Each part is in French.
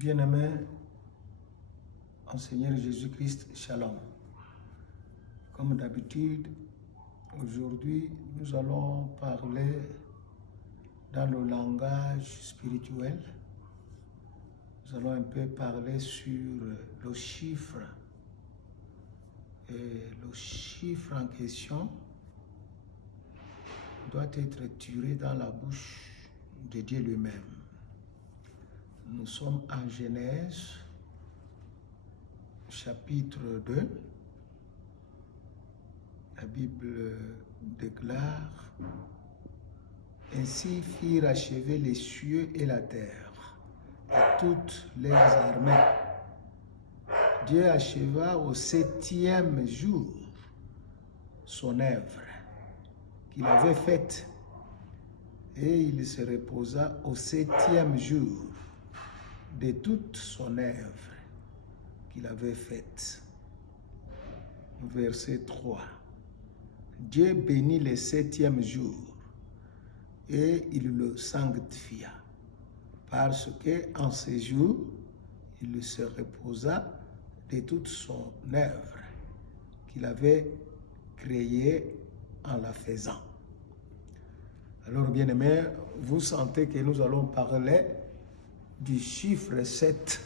Bien-aimés en Seigneur Jésus-Christ, Shalom. Comme d'habitude, aujourd'hui, nous allons parler dans le langage spirituel. Nous allons un peu parler sur le chiffre. Et le chiffre en question doit être tiré dans la bouche de Dieu lui-même. Nous sommes en Genèse, chapitre 2. La Bible déclare: Ainsi firent achevés les cieux et la terre, et toutes leurs armées. Dieu acheva au 7e jour son œuvre qu'il avait faite, et il se reposa au 7e jour de toute son œuvre qu'il avait faite. Verset 3. Dieu bénit le 7e jour et il le sanctifia, parce qu'en ce jour, il se reposa de toute son œuvre qu'il avait créée en la faisant. Alors, bien-aimés, vous sentez que nous allons parler du chiffre 7,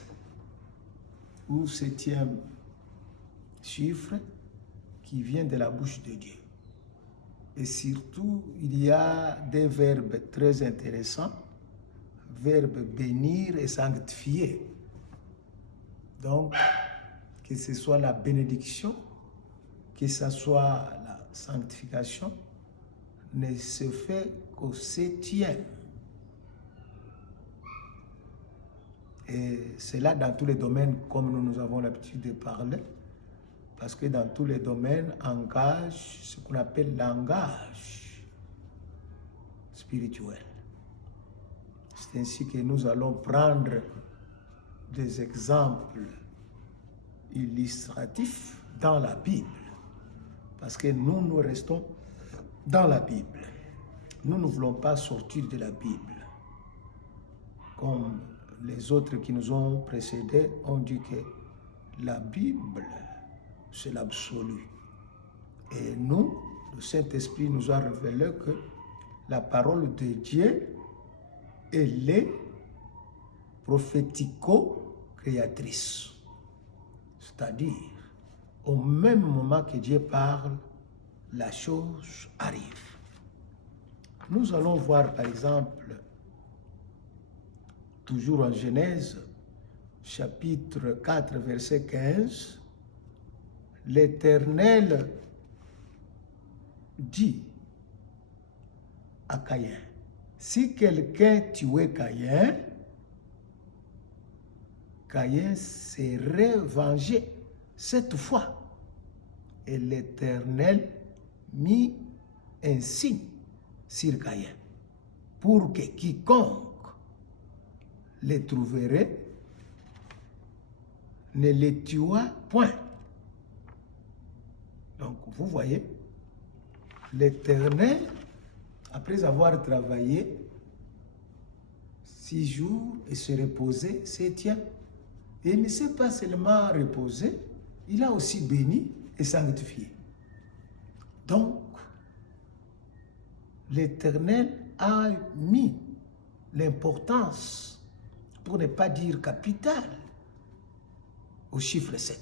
ou 7e chiffre qui vient de la bouche de Dieu. Et surtout, il y a des verbes très intéressants, verbes bénir et sanctifier. Donc, que ce soit la bénédiction, que ce soit la sanctification, ne se fait qu'au 7e. Et c'est là dans tous les domaines, comme nous avons l'habitude de parler, parce que dans tous les domaines, engage ce qu'on appelle langage spirituel. C'est ainsi que nous allons prendre des exemples illustratifs dans la Bible, parce que nous restons dans la Bible. Nous ne voulons pas sortir de la Bible. Comme les autres qui nous ont précédés ont dit que la Bible, c'est l'absolu. Et nous, le Saint-Esprit nous a révélé que la parole de Dieu, elle est prophético-créatrice. C'est-à-dire, au même moment que Dieu parle, la chose arrive. Nous allons voir par exemple, toujours en Genèse, chapitre 4, verset 15, l'Éternel dit à Caïn: si quelqu'un tuait Caïn, Caïn serait vengé cette fois. Et l'Éternel mit un signe sur Caïn, pour que quiconque le trouverait ne le tuât point. Donc, vous voyez, l'Éternel, après avoir travaillé 6 jours et se reposer 7e, et il ne s'est pas seulement reposé, il a aussi béni et sanctifié. Donc, l'Éternel a mis l'importance, pour ne pas dire capitale, au chiffre 7.